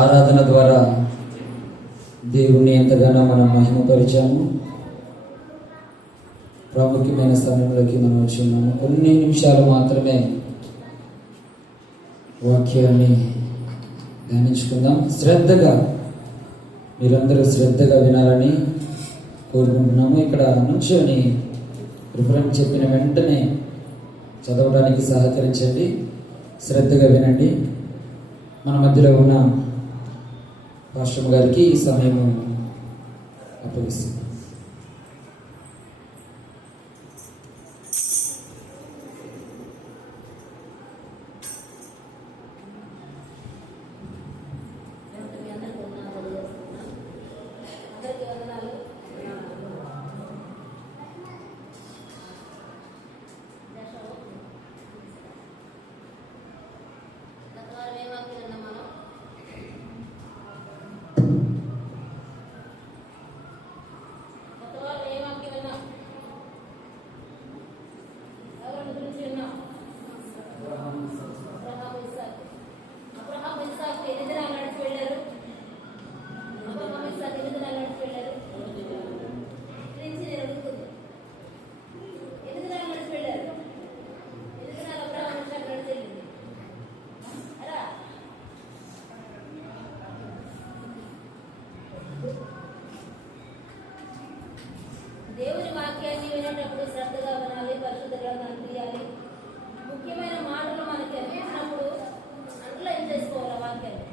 ఆరాధన ద్వారా దేవుణ్ణి ఎంతగానో మనం మహిమపరిచాము. ప్రాముఖ్యమైన స్థానంలోకి మనం వచ్చి ఉన్నాము. కొన్ని నిమిషాలు మాత్రమే వాక్యాన్ని ధ్యానించుకుందాం. మీరందరూ శ్రద్ధగా వినాలని కోరుకుంటున్నాము. ఇక్కడ నుంచొని రిఫరెన్స్ చెప్పిన వెంటనే చదవడానికి సహకరించండి. శ్రద్ధగా వినండి. మన మధ్యలో ఉన్న పాస్టర్ గారికి ఈ సమయం అప్పగిస్తుంది. దేవుని వాక్యాన్ని వినేటప్పుడు శ్రద్ధగా వినాలి, పరిశుద్ధ గ్రంథాన్ని తీయాలి. ముఖ్యమైన మాటలు మనకి అనిపించినప్పుడు అండర్లైన్ చేసుకోవాలి. వాక్యాన్ని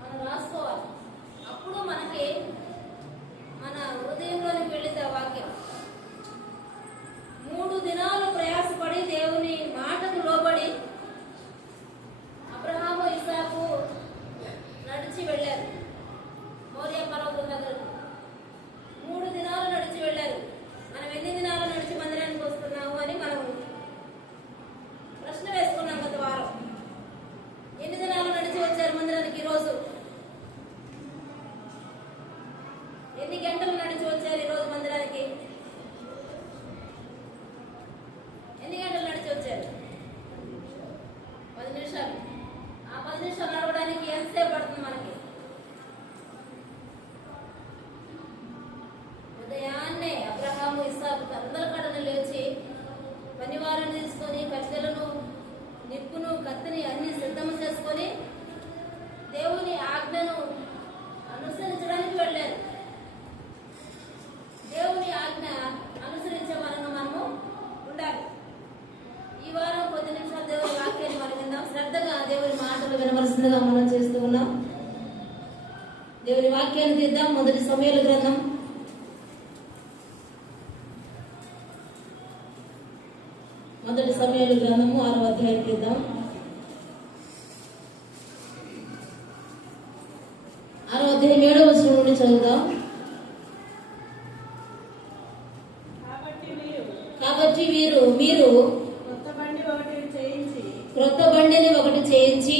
మనం రాసుకోవాలి. అప్పుడు మనకి మన హృదయంలోనికి వెళ్ళితే ఆ వాక్యం 3 దినాలు ప్రయాసపడి దేవుని మాటకు లోబడి అబ్రహాము ఇస్సాకు నడిచి వెళ్ళారు. మోరియా పర్వతం దగ్గరకు 3 దినాలు నడిచి వెళ్ళారు. మనం ఎన్ని దినాలు నడిచి మందిరానికి వస్తున్నాము అని మనం ప్రశ్న వేసుకున్నాం గత వారం. ఎన్ని దినాలు నడిచి వచ్చారు మందిరానికి? ఈరోజు ఎన్ని గంటలు నడిచి వచ్చారు? ఈరోజు మందిరానికి ఎన్ని గంటలు నడిచి వచ్చారు? 10 నిమిషాలు. ఆ 10 నిమిషాలు నడవడానికి ఎంతసేపు పడుతుంది మనకి? ఉదయాన్నే అబ్రహాము ఇస్సాకు అందరికడను లేచి పనివారిని తీసుకొని కట్టెలను, నిప్పును, కత్తిని అన్ని సిద్ధం చేసుకొని దేవుని ఆజ్ఞను అనుసరించడానికి వెళ్ళారు. దేవుని ఆజ్ఞ అనుసరించే మనము ఉండాలి. ఈ వారం కొద్ది నిమిషాలు దేవుని వాక్యాన్ని మనం విందాం. శ్రద్ధగా దేవుని మాటలు వినవలసిందిగా మనం చేస్తూ ఉన్నాం. దేవుని వాక్యాన్ని తీద్దాం. మొదటి సమూయేలు గ్రంథం 6వ అధ్యాయం తీద్దాం. 6వ అధ్యాయం 7వ వచనం నుండి చదువుదాం. కాబట్టి మీరు క్రొత్త బండిని ఒకటి చేయించి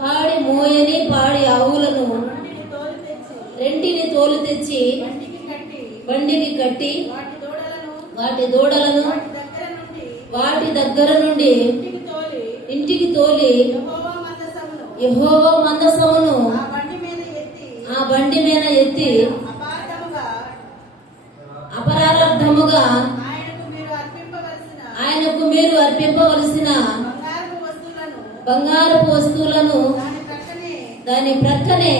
కాడి మోయని పాడి ఆవులను రెంటిని తోలు తెచ్చి బండికి కట్టి వాటి దూడలను వాటి దగ్గర నుండి ఇంటికి తోలి యెహోవా మందసమును ఆ బండి మీద ఎత్తి అపరార్థముగా ఆయనకు మీరు అర్పింపవలసిన బంగారపు వస్తువులను దాని ప్రక్కనే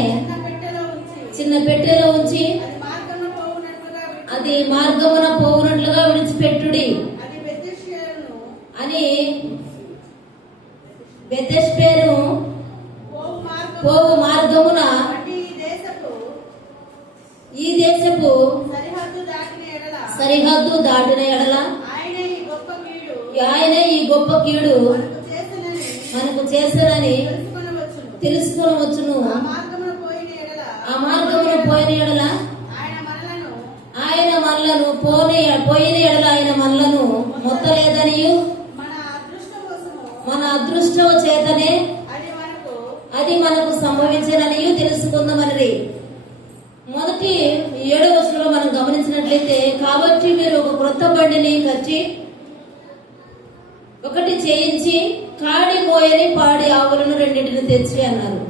చిన్న పెట్టెలో ఉంచి అది మార్గమున పోవునట్లుగా విడిచిపెట్టుడి అని బెతెస్పేను పోవు మార్గమున ఈ దేశపు సరిహద్దు దాటిన ఎడల ఆయనే ఈ గొప్ప కీడు మనకు చేశానని తెలుసుకొనవచ్చును. ఆ మార్గమున పోయిన ఎడల ఆయన మనలను పోయిన ఎడల ఆయన మనలను మొత్తలేదనియు మన అదృష్టం చేతనే అది మనకు సంభవించననియు తెలుసుకుందామని మొదటి 7వ వచనంలో మనం గమనించినట్లయితే, కాబట్టి మీరు ఒక క్రొత్త బండిని కట్టి ఒకటి చేయించి కాడి మోయని పాడి ఆవులను రెండింటిని తెచ్చి అన్నారు.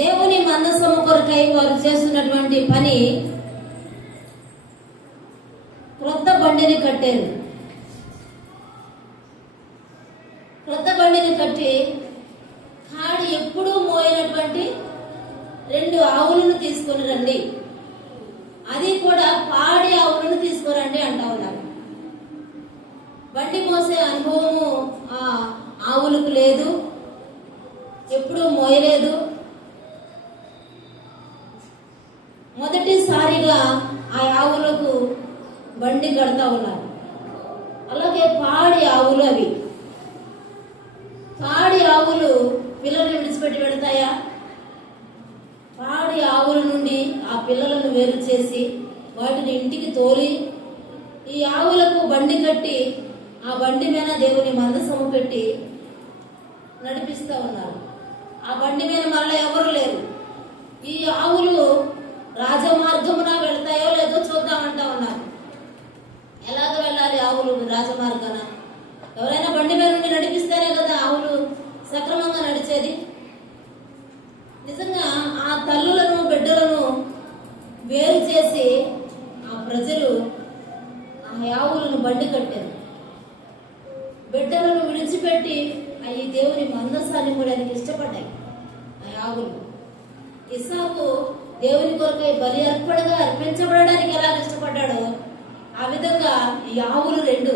దేవుని మందసము కొరకై వారు చేస్తున్నటువంటి పని క్రొత్త బండిని కట్టారు. క్రొత్త బండిని కట్టి కాడి ఎప్పుడూ మోయినటువంటి 2 ఆవులను తీసుకొని రండి, అది కూడా పాడి ఆవులను తీసుకురండి అంటా ఉన్నారు. బండి మోసే అనుభవము ఆ ఆవులకు లేదు, ఎప్పుడూ మోయలేదు. మొదటిసారిగా ఆ ఆవులకు బండి కడతా ఉన్నారు. అలాగే పాడి ఆవులు, అవి పాడి ఆవులు పిల్లల్ని విడిచిపెట్టి పెడతాయా? పాడి ఆవుల నుండి ఆ పిల్లలను వేరు చేసి వాటిని ఇంటికి తోలి ఈ ఆవులకు బండి కట్టి ఆ బండి మీద దేవుని మందసము పెట్టి నడిపిస్తూ ఉన్నారు. ఆ బండి మీద మళ్ళీ ఎవరు లేరు. ఈ ఆవులు రాజమార్గమున వెళ్తాయో లేదో చూద్దామంటా ఉన్నారు. ఎలాగ వెళ్ళాలి ఆవులు రాజమార్గాన? ఎవరైనా బండి మీద నుండి నడిపిస్తేనే కదా ఆవులు సక్రమంగా నడిచేది. నిజంగా ఆ తల్లులను బిడ్డలను వేరు చేసి ఆ ప్రజలు ఆ ఆవులను బండి కట్టారు. బిడ్డలను విడిచిపెట్టి అవి దేవుని మందసాన్ని కూడా ఇష్టపడ్డాయి ఆ ఆవులు. ఇస్సాకు దేవుని కొరకై బలి అర్పణగా అర్పించబడడానికి ఎలా ఇష్టపడ్డాడో ఆ విధంగా ఈ ఆవులు 2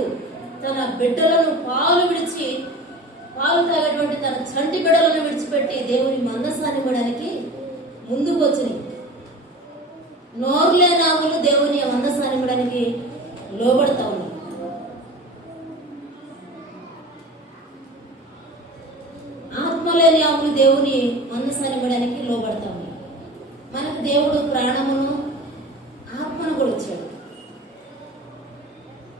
తన బిడ్డలను పాలు తాగేటువంటి తన చంటి బిడ్డలను విడిచిపెట్టి దేవుని మందసాన్ని ఇవ్వడానికి ముందుకు వచ్చినాయి. నోరు లేని ఆవులు దేవుని మందసాన్ని ఇవ్వడానికి లోబడతా ఉన్నాయి. ఆత్మ లేని ఆవులు దేవుని మందసాన్ని ఇవ్వడానికి లోబడతా ఉన్నాయి. మనకు దేవుడు ప్రాణమును ఆత్మను కూడా ఇచ్చాడు.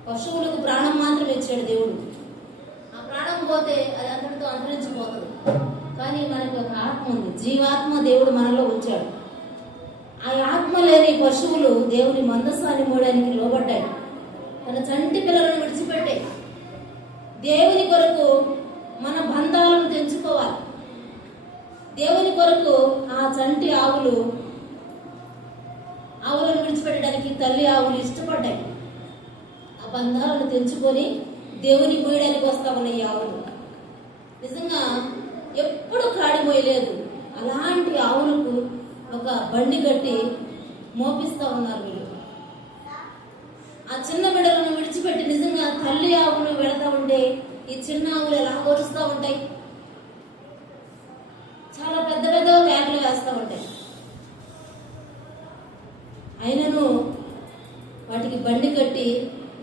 పశువులకు ప్రాణం మాత్రం ఇచ్చాడు దేవుడు. ఆ ప్రాణం పోతే అది అంతటితో అంతరించిపోతుంది. కానీ మనకు ఒక ఆత్మ ఉంది, జీవాత్మ దేవుడు మనలో ఉంచాడు. ఆ ఆత్మ లేని పశువులు దేవుని మందసాన్ని మోయడానికి లోబడ్డాయి. తన చంటి పిల్లలను విడిచిపెట్టాయి. దేవుని కొరకు మన బంధాలను తెంచుకోవాలి. దేవుని కొరకు ఆ చంటి ఆవులను విడిచిపెట్టడానికి తల్లి ఆవులు ఇష్టపడ్డాయి. ఆ బంధాలను తెంచుకొని దేవుని మోయడానికి వస్తా ఉన్నాయి ఆవులు. నిజంగా ఎప్పుడు కాడి మోయలేదు. అలాంటి ఆవులకు ఒక బండి కట్టి మోపిస్తా ఉన్నారు వీళ్ళు. ఆ చిన్న బిడ్డలను విడిచిపెట్టి నిజంగా తల్లి ఆవులు వెళతా ఉంటే ఈ చిన్న ఆవులు ఎలా కోరుస్తూ ఉంటాయి. చాలా పెద్ద పెద్ద కేకలు వేస్తూ ఉంటాయి. అయినను వాటికి బండి కట్టి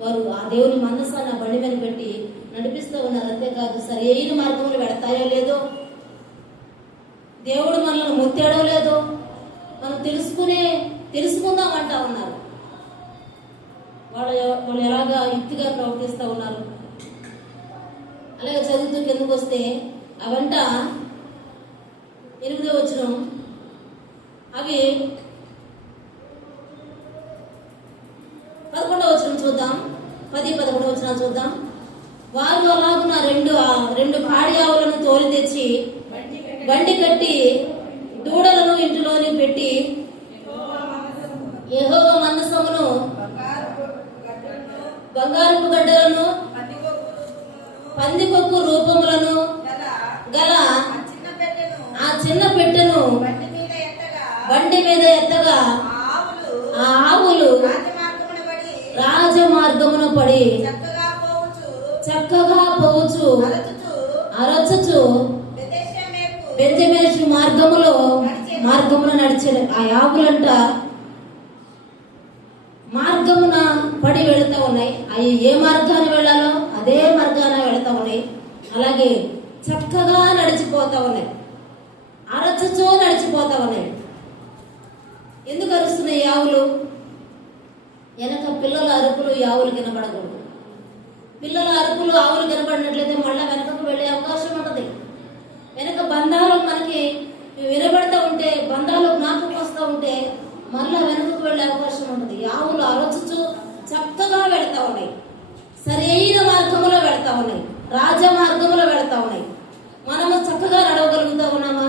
వారు ఆ దేవుని మందసాన్ని ఆ బండి మీద పెట్టి నడిపిస్తూ ఉన్నారు. అంతేకాదు సరైన మార్గంలో పెడతాయో లేదో, దేవుడు మనల్ని ముత్తాడో లేదో మనం తెలుసుకుందాం అంటా ఉన్నారు. వాళ్ళు ఎలాగా యుక్తిగా ప్రవర్తిస్తూ ఉన్నారు. అలాగే చదువుతూ కిందకు వస్తే అవంట 8వ వచనం, అవి 11వ వచనం చూద్దాం, 10, 11వ వచనాలు చూద్దాం. వారు అలాగున 2 పాడి ఆవులను తోలి తెచ్చి బండి కట్టి దూడలను ఇంటిలోని పెట్టి యెహోవా మందసమును బంగారపు గడ్డలను పందికొక్కు రూపములను గల ఆ చిన్న పెట్టెను బండి మీద ఎత్తగా ఆ ఆవులు రాజమార్గమున పడి చక్కగా పోవచ్చు అరచుచు బెంజమేషు మార్గమున నడిచిన ఆ ఆవులంట మార్గమున పడి వెళుతూ ఉన్నాయి. అవి ఏ మార్గాన్ని వెళ్ళాలో అదే మార్గాన వెళుతూ ఉన్నాయి. అలాగే చక్కగా నడిచిపోతా ఉన్నాయి, అరచుచూ నడిచిపోతా ఉన్నాయి. ఎందుకు అరుస్తున్నాయి ఆవులు? వెనక పిల్లల అరుపులు ఆవులు వినపడకూడదు. పిల్లల అరుపులు ఆవులు వినపడినట్లయితే మళ్ళీ వెనకకు వెళ్ళే అవకాశం ఉంటుంది. వెనక బంధాలు మనకి వినబడతా ఉంటే, బంధాలు జ్ఞాపకం వస్తూ ఉంటే మళ్ళా వెనకకు వెళ్ళే అవకాశం ఉంటుంది. ఆవులు అరచుచు చక్కగా వెళతా ఉన్నాయి, సరైన మార్గంలో వెళతా ఉన్నాయి, రాజమార్గంలో వెళతా ఉన్నాయి. మనము చక్కగా నడవగలుగుతా ఉన్నామా?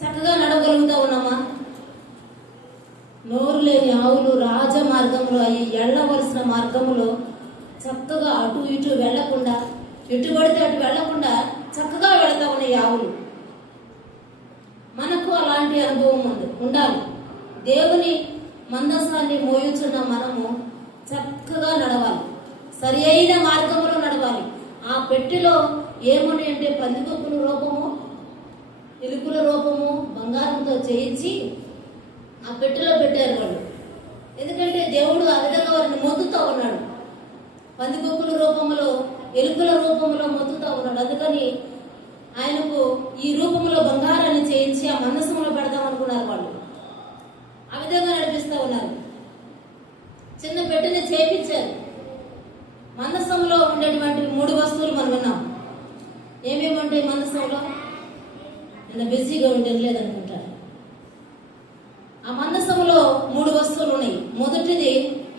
చక్కగా నడవగలుగుతా ఉన్నామా? నోరు లేని ఆవులు రాజమార్గంలో అవి వెళ్ళవలసిన మార్గంలో చక్కగా అటు ఇటు వెళ్లకుండా, ఎటు పడితే అటు వెళ్లకుండా చక్కగా వెళతా ఉన్నాయి ఆవులు. మనకు అలాంటి అనుభవం ఉండాలి. దేవుని మందసాన్ని మోయుచున్న మనము చక్కగా నడవాలి, సరి అయిన మార్గంలో నడవాలి. ఆ పెట్టెలో ఏమని అంటే పందికొక్కుల రూపము, ఎలుకల రూపము బంగారంతో చేయించి ఆ పెట్టెలో పెట్టారు వాళ్ళు. ఎందుకంటే దేవుడు ఆ విధంగా వారిని మొత్తుతా ఉన్నాడు. పందికొక్కుల రూపంలో, ఎలుకల రూపంలో మొత్తుతా ఉన్నాడు. అందుకని ఆయనకు ఈ రూపంలో బంగారాన్ని చేయించి ఆ మందసంలో పెడదాం అనుకున్నారు వాళ్ళు. ఆ విధంగా నడిపిస్తూ ఉన్నారు. చిన్న పెట్టెని చేపించారు. మందసంలో ఉండేటువంటి 3 వస్తువులు మనం విన్నాం. ఏమేమి ఉంటాయి మందసంలో? నిన్న బిజీగా ఉండలేదనుకుంటారు. ఆ మందసంలో 3 వస్తువులు ఉన్నాయి. మొదటిది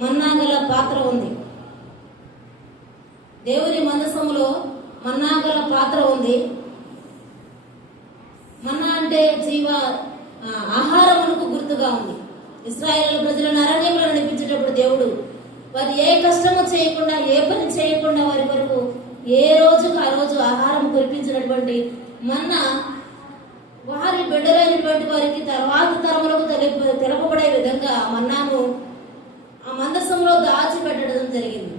మన్నాగల పాత్ర ఉంది. దేవుని మందసంలో మన్నాగల పాత్ర ఉంది. మన్నా అంటే జీవ ఆహారమునకు గుర్తుగా ఉంది. ఇశ్రాయేలు ప్రజలను అరణ్యంలో నడిపించేటప్పుడు దేవుడు వారు ఏ కష్టము చేయకుండా, ఏ పని చేయకుండా వారి వరకు ఏ రోజుకు ఆ రోజు ఆహారం కురిపించినటువంటి మన్నా వారి బిడ్డలైనటువంటి వారికి తర్వాత తరములకు తెలుపబడే విధంగా మన్నాను ఆ మందసంలో దాచిపెట్టడం జరిగింది.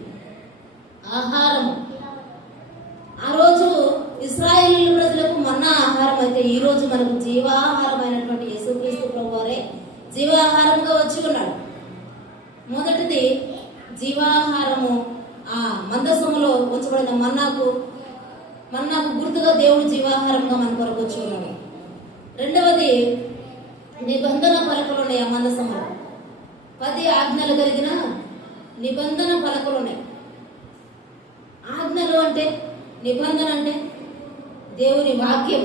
ఆహారము ఆ రోజు ఇశ్రాయేలు ప్రజలకు మన్నా ఆహారం అయితే, ఈ రోజు మనకు జీవాహారమైనటువంటి యేసుక్రీస్తు ప్రభువారే జీవాహారంగా వచ్చి ఉన్నాడు. మొదటిది జీవాహారము ఆ మందసములో ఉంచబడిన మన్నాకు గుర్తుగా దేవుడు జీవాహారంగా మన కొరకు వచ్చి ఉన్నాడు. రెండవది నిబంధన పలకలు ఉన్నాయి. ఆ మందసములో 10 ఆజ్ఞలు కలిగిన నిబంధన పలకలు ఉన్నాయి. ఆజ్ఞలు అంటే, నిబంధన అంటే దేవుని వాక్యం.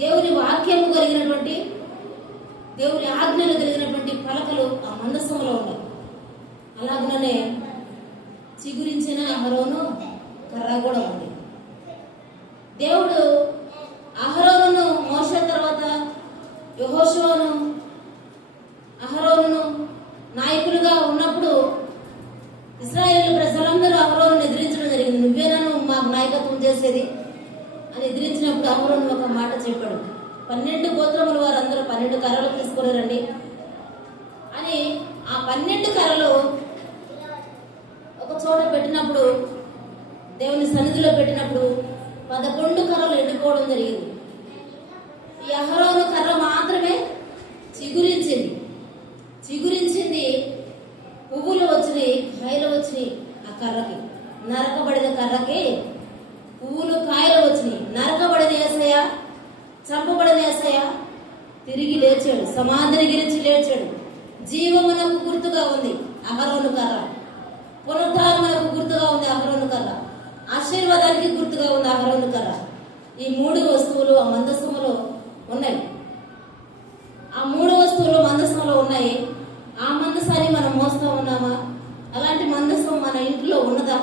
దేవుని వాక్యము కలిగినటువంటి, దేవుని ఆజ్ఞలు కలిగినటువంటి పలకలు ఆ మందసంలో ఉన్నాయి. అలాగనే చిగురించిన అహరోను కర్ర కూడా ఉంది. దేవుడు అహరోనును మోషే తర్వాత యెహోషువను అహరోనును నాయకులుగా ఉన్నప్పుడు ఇశ్రాయేలు ప్రజలందరూ అహరోనును ఎదిరించడం జరిగింది. నువ్వేనను మాకు నాయకత్వం చేసేది అని ఎదిరించినప్పుడు అహరోను ఒక మాట చెప్పాడు. 12 గోత్రముల వారందరూ 12 కర్రలు తీసుకుని రండి అని ఆ 12 కర్రలు ఒక చోట పెట్టినప్పుడు, దేవుని సన్నిధిలో పెట్టినప్పుడు 11 కర్రలు ఎండిపోవడం జరిగింది. ఈ అహరోను కర్ర మాత్రమే చిగురించింది. పువ్వులు వచ్చినాయి, కాయలు వచ్చినాయి. ఆ కర్రకి, నరకబడిన కర్రకి పువ్వులు కాయలు వచ్చినాయి. నరకబడిన యేసయ్య, చంపబడిన యేసయ్య తిరిగి లేచాడు, సమాధిని గెలిచి లేచాడు. జీవమునకు గుర్తుగా ఉంది అహరోను కర్ర, పునరుద్ధానమునకు గుర్తుగా ఉంది అహరోను కర్ర, ఆశీర్వాదానికి గుర్తుగా ఉంది అహరోను కర్ర. ఈ 3 వస్తువులు ఆ మందసములో ఉన్నాయి. ఆ 3 వస్తువులు మందసంలో ఉన్నాయి. ఆ మందసాన్ని మనం మోస్తూ ఉన్నామా? అలాంటి మందసం మన ఇంట్లో ఉన్నదా?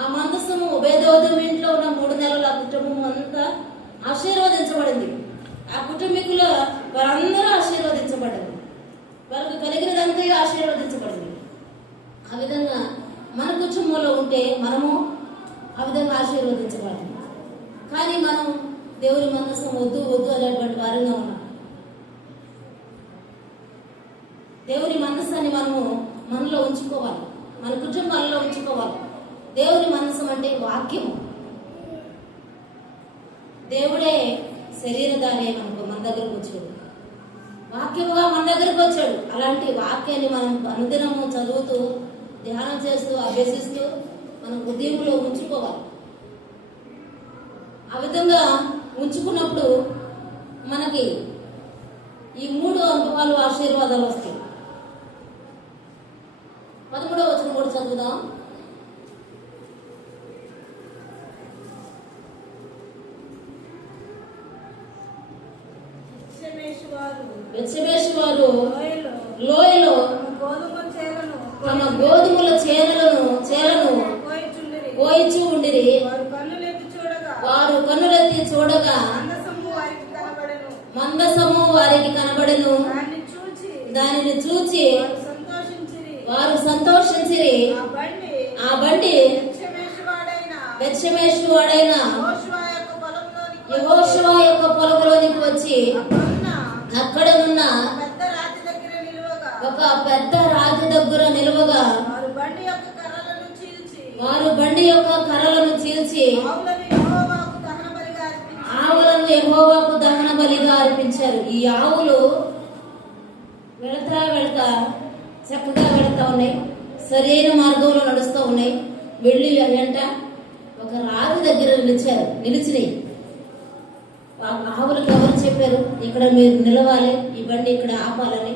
ఆ మందసము ఒబేదోదోము ఇంట్లో ఉన్న 3 నెలల కుటుంబం అంతా ఆశీర్వదించబడింది. ఆ కుటుంబీకులు వారందరూ ఆశీర్వదించబడింది. వారికి కలిగినదంతా ఆశీర్వదించబడింది. ఆ విధంగా మన కుటుంబంలో ఉంటే మనము ఆ విధంగా ఆశీర్వదించబడింది. కానీ మనం దేవుని మందసం వద్దు అనేటువంటి వారంగా ఉన్నాం. దేవుని మనస్సాన్ని మనలో ఉంచుకోవాలి, మన కుటుంబాల్లో ఉంచుకోవాలి. దేవుని మనస్సం అంటే వాక్యము. దేవుడే శరీరధారి మనకు మన దగ్గరకు వచ్చాడు, వాక్యముగా మన దగ్గరకు వచ్చాడు. అలాంటి వాక్యాన్ని మనం అనుదినము చదువుతూ, ధ్యానం చేస్తూ, అభ్యసిస్తూ మన హృదయంలో ఉంచుకోవాలి. ఆ విధంగా ఉంచుకున్నప్పుడు మనకి ఈ 3 అనుభవాలు, ఆశీర్వాదాలు వస్తాయి. 13వ వచనం కూడా చదువుదాం. బెత్షెమెషు వారు లోయలో గోధుమ చేలను తమ గోధుమల చేలను కోయిచూ ఉండిరి. వారు కన్నులెత్తి చూడగా మందసము వారికి కనబడెను. దానిని చూచి వారు సంతోషించిరి. ఆ బండి బెత్షెమెషు వాడైన యెహోషువ యొక్క పొలంలోనికి వచ్చి అక్కడ ఉన్న ఒక పెద్ద రాతి దగ్గర నిలువగా వారు బండి యొక్క కర్రలను చీల్చి ఆవులను యెహోవాకు దహన బలిగా అర్పించారు. ఈ ఆవులు వెళతా చక్కగా వెళతా ఉన్నాయి, సరైన మార్గంలో నడుస్తూ ఉన్నాయి. వెళ్ళి వెంట ఒక రాతి దగ్గర నిలిచినాయి. ఆవులకు ఎవరు చెప్పారు ఇక్కడ మీరు నిలవాలి, ఈ బండి ఇక్కడ ఆపాలని?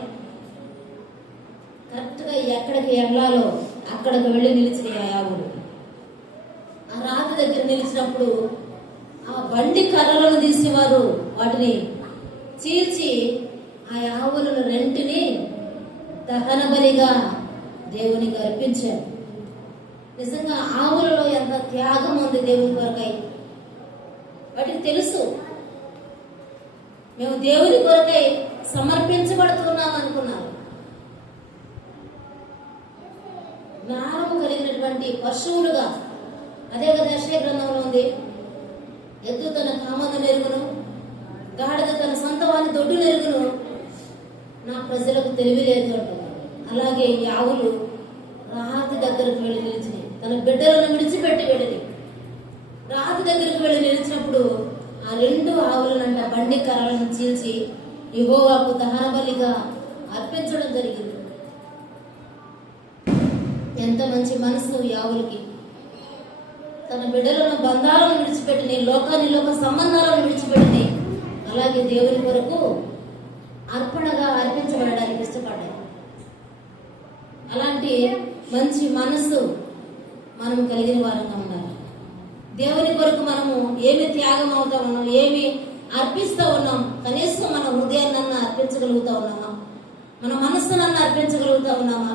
కరెక్ట్ గా ఎక్కడికి వెళ్ళాలో అక్కడికి వెళ్ళి నిలిచినాయి ఆ ఆవులు. ఆ రాతి దగ్గర నిలిచినప్పుడు ఆ బండి కర్రలను తీసి వారు వాటిని చీల్చి ఆ ఆవులను రెంటిని దహన బలిగా దేవునికి అర్పించారు. నిజంగా ఆవులలో ఎంత త్యాగం ఉంది దేవుని కొరకై. వాటికి తెలుసు మేము దేవుని కొరకై సమర్పించబడుతున్నాం అనుకున్నారు. జ్ఞానము కలిగినటువంటి పశువులుగా, అదే కదా యెషయా గ్రంథంలో ఉంది, ఎద్దు తన కామను నెరుగును, గాడిద తన సొంత వాని దొడ్డు నెరుగును, నా ప్రజలకు తెలివి లేదు అంటున్నారు. అలాగే ఈ ఆవులు రాతి దగ్గరకు వెళ్ళి నిలిచినాయి. తన బిడ్డలను విడిచిపెట్టి వెళ్ళి రాతి దగ్గరకు వెళ్ళి నిలిచినప్పుడు ఆ రెండు ఆవులనంట బండి కర్రలను చీల్చి యెహోవాకు దహన బలిగా అర్పించడం జరిగింది. ఎంత మంచి మనసు ఈ ఆవులకి! తన బిడ్డలను బంధాలను విడిచిపెట్టినాయి, లోక సంబంధాలను విడిచిపెట్టినాయి. అలాగే దేవుని కొరకు అర్పణగా అర్పించబడడానికి ఇష్టపడ్డాయి. అలాంటి మంచి మనసు మనం కలిగిన వారంగా ఉండాలి. దేవుని కొరకు మనము ఏమి త్యాగం అవుతా ఉన్నాం, ఏమి అర్పిస్తూ ఉన్నాం? కనీసం మన హృదయాన్ని అర్పించగలుగుతా ఉన్నామా? మన మనస్సునన్నా అర్పించగలుగుతా ఉన్నామా?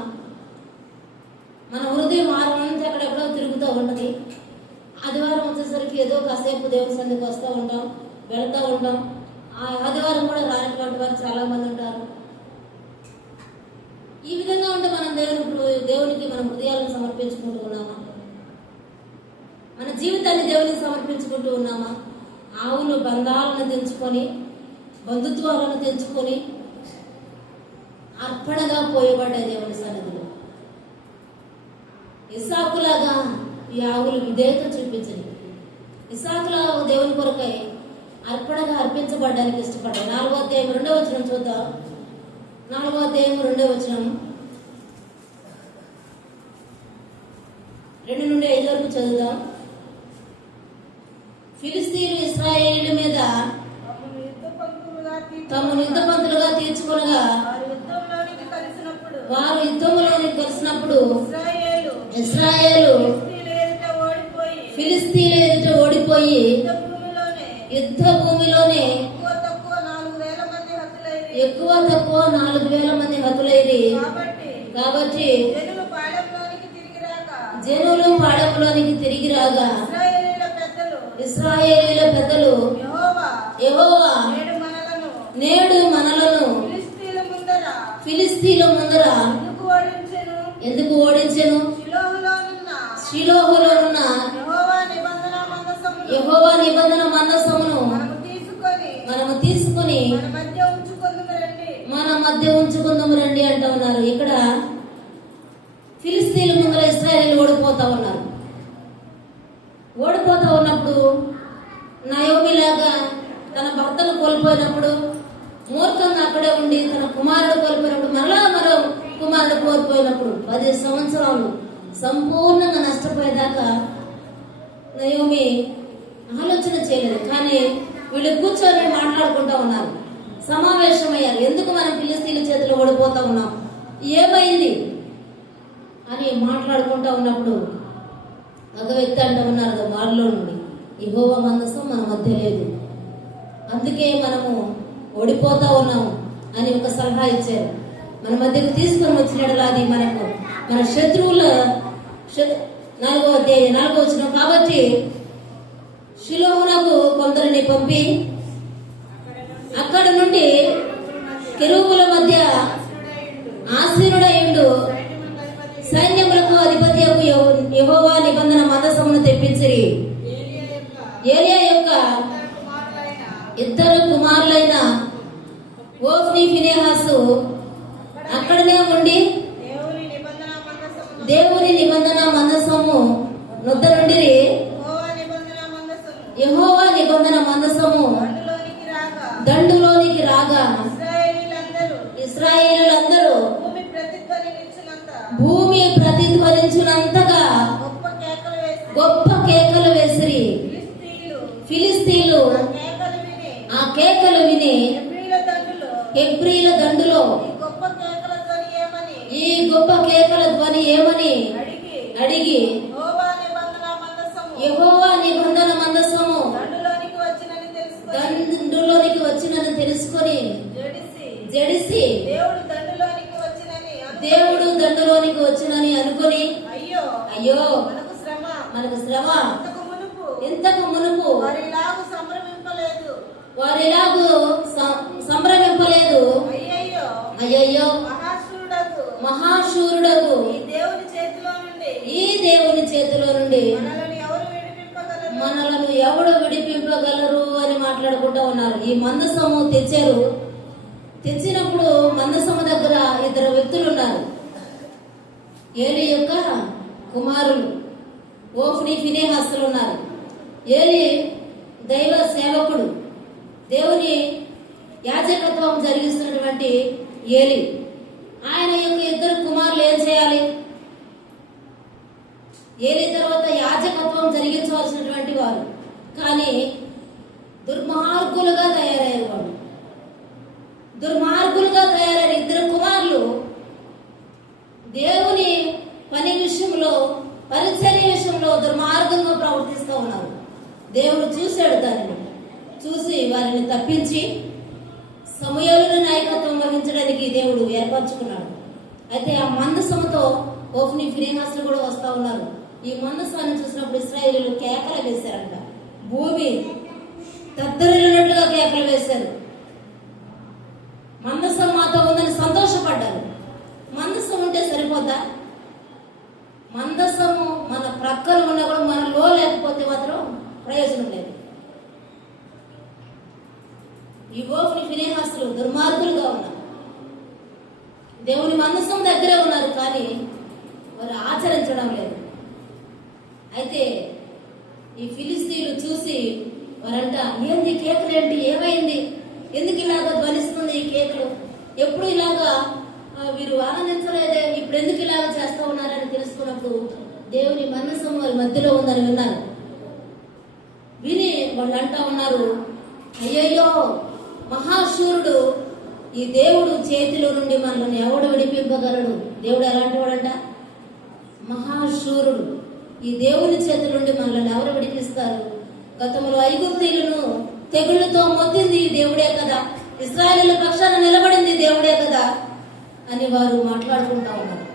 మన హృదయం ఆరుమంతా ఎక్కడెక్కడో తిరుగుతూ ఉంటది. ఆదివారం వచ్చేసరికి ఏదో కాసేపు దేవుని సన్నిధికి వస్తూ ఉంటాం, వెళ్తూ ఉంటాం. ఆ ఆదివారం కూడా రానటువంటి వారు చాలా మంది ఉంటారు. ఈ విధంగా ఉంటే మనం దేవునికి మన హృదయాలను సమర్పించుకుంటూ ఉన్నామా? మన జీవితాన్ని దేవునికి సమర్పించుకుంటూ ఉన్నామా? ఆవులు బంధాలను తెంచుకొని, బంధుత్వాలను తెంచుకొని అర్పణగా పోయబడ్డాయి దేవుని సన్నిధిలో. ఇస్సాకులాగా ఈ ఆవులు విధేయత చూపించని, ఇస్సాకులా దేవుని కొరకై అర్పణగా అర్పించబడడానికి ఇష్టపడ్డాయి. 4వ అధ్యాయం 2వ వచనం చూద్దాం. 4వ అధ్యాయం 2వ వచనం 2 నుండి 5 వరకు చదువుదాం. ఫిలిస్తీయులు ఇశ్రాయేలీయుల మీద తమను యుద్ధపంతులుగా తీర్చుకొనగా వారు యుద్ధంలోనికి కలిసినప్పుడు ఇశ్రాయేలు ఫిలిస్తీయుల ఎదుట ఓడిపోయి యుద్ధ భూమిలోనే ఎక్కువ తక్కువ 4,000 మంది హతులైరి. కాబట్టి జనులు పాడెంలోనికి తిరిగి రాగా ఇశ్రాయేలీయుల పెద్దలు యెహోవా నేడు మనలను ఫిలిస్తీయుల ముందర ఎందుకు ఓడించెను? షిలోహులోనున్న యెహోవా నిబంధన మందసమును మనము తీసుకుని మన మధ్య ఉంచుకుందాము రండి అంటూ ఉన్నారు. ఇక్కడ ఫిలిస్తీయుల ముందర ఇశ్రాయేలీయులు ఓడిపోతా ఉన్నారు. ఓడిపోతా ఉన్నప్పుడు నయోమి లాగా తన భర్తను కోల్పోయినప్పుడు, మూర్ఖంగా అక్కడే ఉండి తన కుమారుడు కోల్పోయినప్పుడు, మరో కుమారుడు కోల్పోయినప్పుడు 10 సంవత్సరాలు సంపూర్ణంగా నష్టపోయేదాకా నయోమి ఆలోచన చేయలేదు. కానీ వీళ్ళు కూర్చొని మాట్లాడుకుంటా ఉన్నారు, సమావేశమయ్యారు. ఎందుకు మనం ఫిలిస్తీయుల చేతిలో ఓడిపోతా ఉన్నాం, ఏమైంది అని మాట్లాడుకుంటా ఉన్నప్పుడు ఒక వ్యక్తి అంటూ ఉన్నారు వారిలో నుండి, యెహోవా మందసం మన మధ్య లేదు, అందుకే మనము ఓడిపోతా ఉన్నాము అని ఒక సలహా ఇచ్చారు. మన మధ్యకు తీసుకొని వచ్చినట్లు అది మన శత్రువుల 4వ వచనం, కాబట్టి షిలోహునకు కొందరిని పంపి అక్కడ నుండి కెరూబుల మధ్య ఆసీనుడయుండు సైన్యములకు అధిపతి యెహోవా నిబంధన మందసమును తెప్పించిరి. ఏలియా యొక్క ఇద్దరు కుమారులైన ఓఫ్ని ఫినెహాసు అక్కడనే ఉండి దేవుని నిబంధన మందసము నొద్ద నుండి యెహోవా నిబంధన మందసము దండులోనికి రాగా ఇశ్రాయేలులందరూ భూమి ప్రతిధ్వనించినంతగా గొప్ప కేకలు వేసిరి. ఫిలిస్తీన్లు ఆ కేకలు విని హెబ్రీల దండులో ఈ గొప్ప కేకల ధ్వని ఏమని అడిగి యెహోవా నిబంధన మందసము దండులోనికి వచ్చినని తెలుసుకొని జడిసి దేవుడు దండులోనికి వచ్చినని అనుకొని అయ్యో మనకు శ్రమ ఇంతకు మునుపు వారిలాగు సంభ్రమింపలేదు. అయ్యయ్యో మహాశూరుడగు ఈ దేవుని చేతిలో నుండి మనలను ఎవడు విడిపింపగలరు అని మాట్లాడుకుంటూ ఉన్నారు. ఈ మందసము తెచ్చారు. తెచ్చినప్పుడు మందసము దగ్గర ఇద్దరు వ్యక్తులు ఉన్నారు. ఏలి యొక్క కుమారులు ఓఫ్ని ఫినెహాసులు ఉన్నారు. ఏలి దైవ సేవకుడు, దేవుని యాజకత్వం జరిగిస్తున్నటువంటి ఏలి. ఆయన యొక్క ఇద్దరు కుమారులు ఏం చేయాలి? ఏలి తర్వాత యాజకత్వం జరిగించవలసినటువంటి వారు, కానీ దుర్మార్గులుగా తయారయ్యారు. వాళ్ళు దుర్మార్గులుగా తయారైన ఇద్దరు కుమారులు దేవుని పని విషయంలో, పరిచర్య విషయంలో దుర్మార్గంగా ప్రవర్తిస్తూ ఉన్నారు. దేవుడు చూశాడు. దానిని చూసి వారిని తప్పించి సమూయేలును నాయకత్వం వహించడానికి దేవుడు ఏర్పరచుకున్నాడు. అయితే ఆ మందసముతో ఓఫ్ని ఫినెహాసులు కూడా వస్తూ ఉన్నారు. ఈ మందసాన్ని చూసినప్పుడు ఇశ్రాయేలీయులు కేకలు వేశారంట. భూమి తత్తరిల్లినట్లుగా కేకలు వేశారు. మందసం మాతో ఉందని సంతోషపడ్డారు. మందసం ఉంటే సరిపోతా? మందసము మన ప్రక్కన ఉన్నా కూడా మనలో లేకపోతే మాత్రం ప్రయోజనం లేదు. ఈ ఓఫ్ని ఫినెహాసులు దుర్మార్గులుగా ఉన్నారు. దేవుని మందసం దగ్గరే ఉన్నారు, కానీ వారు ఆచరించడం లేదు. అయితే ఈ ఫిలిస్తీన్లు చూసి వారంట, ఏంది కేకలు ఏంటి, ఏమైంది, ఎందుకు ఇలాగా ధ్వనిస్తుంది ఈ కేకలు, ఎప్పుడు ఇలాగా వీరు ఆనందించలేదే, ఇప్పుడు ఎందుకు ఇలాగా చేస్తూ ఉన్నారని తెలుసుకున్నప్పుడు దేవుని మందసం వారి మధ్యలో ఉందని విన్నారు. విని వాళ్ళు అంటా ఉన్నారు, అయ్యయ్యో మహాశూరుడు ఈ దేవుడు చేతిలో నుండి మనల్ని ఎవడు విడిపింపగలడు? దేవుడు ఎలాంటి వాడంట? మహాశూరుడు. ఈ దేవుని చేతి నుండి మనల్ని ఎవరు విడిపిస్తారు? గతంలో ఐగుప్తీయులను తెగుళ్లతో మొత్తింది దేవుడే కదా, ఇశ్రాయేలీయుల పక్షాన నిలబడింది దేవుడే కదా అని వారు మాట్లాడుకుంటా ఉన్నారు.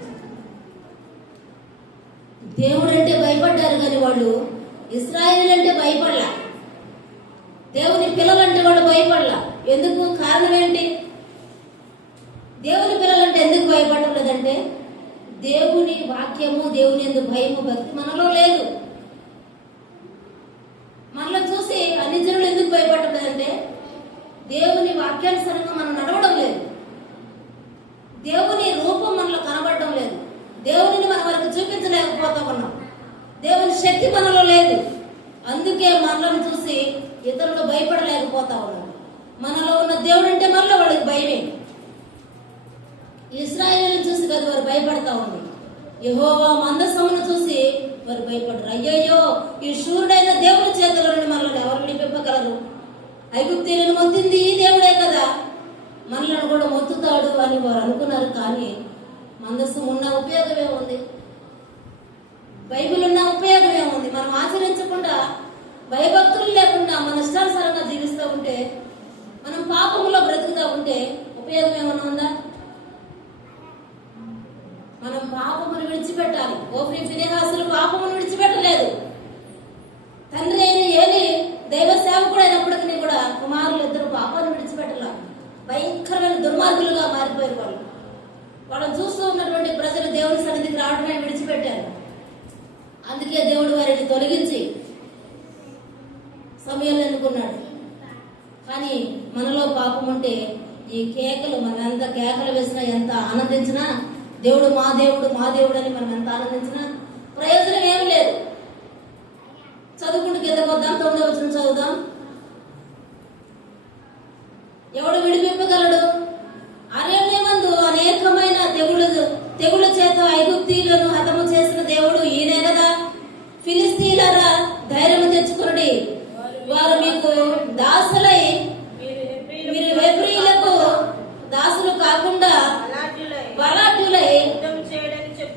దేవుడంటే భయపడ్డారు, కానీ వాళ్ళు ఇశ్రాయేలీయులంటే భయపడలా. దేవుని పిల్లలంటే వాళ్ళు భయపడలా. ఎందుకు? కారణం ఏంటి? దేవుని పిల్లలంటే ఎందుకు భయపడలేదంటే దేవుని వాక్యము, దేవుని యందు భయము, భక్తి మనలో లేదు. మనలో చూసి అన్ని జనులు ఎందుకు భయపడలేదంటే దేవుని వాక్యానుసారంగా మనం నడవడం లేదు. దేవుని రూపం మనలో కనబడడం లేదు. దేవుని మన వరకు చూపించలేకపోతా ఉన్నాం. దేవుని శక్తి మనలో లేదు. అందుకే మనలను చూసి ఇతరులు భయపడలేకపోతా ఉన్నారు. మనలో ఉన్న దేవుడు అంటే మనలో వాళ్ళకి భయమే. ఇశ్రాయేలును చూసి కదా వారు భయపడతా ఉంది. యెహోవా మందసమును చూసి వారు భయపడరు. అయ్యయ్యో ఈ శూరుడైన దేవుని చేతిలో నుండి మనల్ని ఎవరు విడిపింపగలరు? ఐగుప్తీయులను మొత్తింది ఈ దేవుడే కదా, మనలను కూడా మొత్తుతాడు అని వారు అనుకున్నారు. కానీ మందసం ఉన్న ఉపయోగం ఏముంది? బైబిల్ ఉన్న ఉపయోగం ఏముంది? మనం ఆచరించకుండా, భయభక్తులు లేకుండా మన ఇష్టానుసారంగా జీవిస్తూ ఉంటే, మనం పాపములో బ్రతుకుతూ ఉంటే ఉపయోగం ఏమన్నా ఉందా? మనం పాపములు విడిచిపెట్టాలి. ఓఫ్ని ఫినెహాసులు పాపమును విడిచిపెట్టలేదు. తండ్రి అయిన ఏలి దైవ సేవకుడు అయినప్పటికీ కూడా కుమారులు ఇద్దరు పాపాన్ని విడిచిపెట్టాల. భయంకరమైన దుర్మార్గులుగా మారిపోయారు వాళ్ళు. వాళ్ళని చూస్తూ ఉన్నటువంటి ప్రజలు దేవుని సన్నిధికి రావడమే విడిచిపెట్టారు. అందుకే దేవుడు వారిని తొలగించి సమయాన్ని ఎన్నుకున్నాడు. కానీ మనలో పాపం ఉంటే ఈ కేకలు, మనం ఎంత కేకలు వేసినా, ఎంత ఆనందించినా, దేవుడు మా దేవుడు మా దేవుడు అని మనం ఎంత ఆనందించినా ప్రయోజనం ఏమి లేదు. చదువుకుంటూ కింద వద్దాం, 9వ వచనం చదువుదాం. ఎవడు విడిపింపగలడు? అరణ్యమందు అనేకమైన తెగుళ్ళ చేత ఐగుప్తీయులను హతము చేసిన దేవుడు ఈయనే కదా. ఫిలిస్తీయులారా, ధైర్యము తెచ్చుకొనుడి, వారు మీకు దాసులై, మీరు హెబ్రీయులకు దాసులు కాకుండా బలాఢ్యులై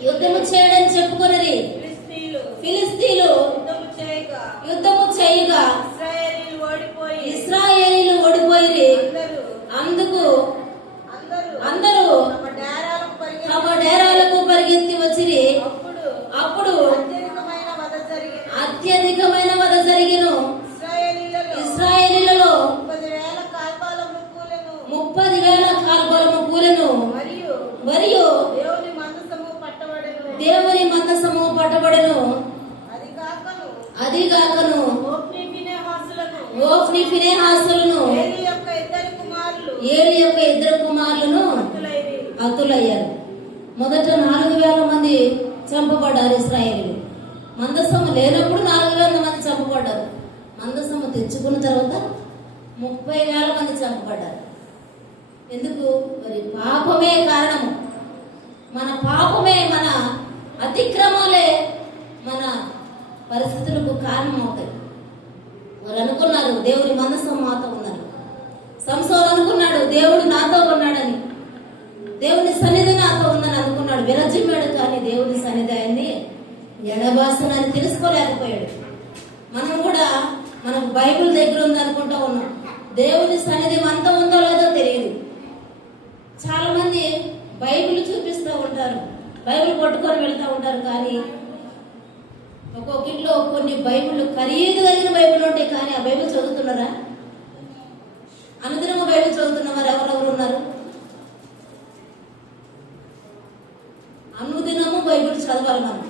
యుద్ధము చేయడని చెప్పుకొనిరి. ఫిలిస్తీయులు యుద్ధము చేయగా ఇశ్రాయేలీయులు ఓడిపోయిరి. అందుకు అందరూ తమ డేరాలకు పరిగెత్తి వచ్చిరి. అప్పుడు అత్యధికమైన వధ జరిగిను. ఇశ్రాయేలీయులలో 30,000 కాల్బలము కూలెను. మరియు దేవుని మందసము పట్టబడెను. అది కాకను ఓఫ్ని ఫినెహాసులను ఏలి యొక్క ఇద్దరు కుమారులను హతులయ్యారు. మొదట 4,000 మంది చంపబడ్డారు ఇశ్రాయేలీయులు. మందసము లేనప్పుడు 4,000 మంది చంపబడ్డారు. మందసము తెచ్చుకున్న తర్వాత 30,000 మంది చంపబడ్డారు. ఎందుకు? మరి పాపమే కారణము. మన పాపమే, మన అతిక్రమాలే మన పరిస్థితులకు కారణం అవుతాయి. వారు అనుకున్నారు దేవుని మందసం మాతో ఉన్నారు. సంసోను అనుకున్నాడు దేవుడు నాతో ఉన్నాడని, దేవుని సన్నిధి నాతో ఉందని అనుకున్నాడు, విరజిమ్మాడు. కానీ దేవుని సన్నిధి ఆయన్ని ఎడబాసనని తెలుసుకోలేకపోయాడు. మనం కూడా మనకు బైబిల్ దగ్గర ఉంది అనుకుంటా ఉన్నాం. దేవుని సన్నిధి మనతో ఉందో లేదో తెలియదు. చాలా మంది బైబిల్ చూపిస్తూ ఉంటారు, బైబిల్ పట్టుకొని వెళ్తూ ఉంటారు. కానీ ఒక్కొక్క ఇంట్లో కొన్ని బైబిల్ ఖరీదు కలిగిన బైబిల్ ఉంటాయి. కానీ ఆ బైబిల్ చదువుతున్నారా? అనుదినము బైబిల్ చదువుతున్నవారు ఎవరెవరు ఉన్నారు? అనుదినము బైబిల్ చదవాలి మనం.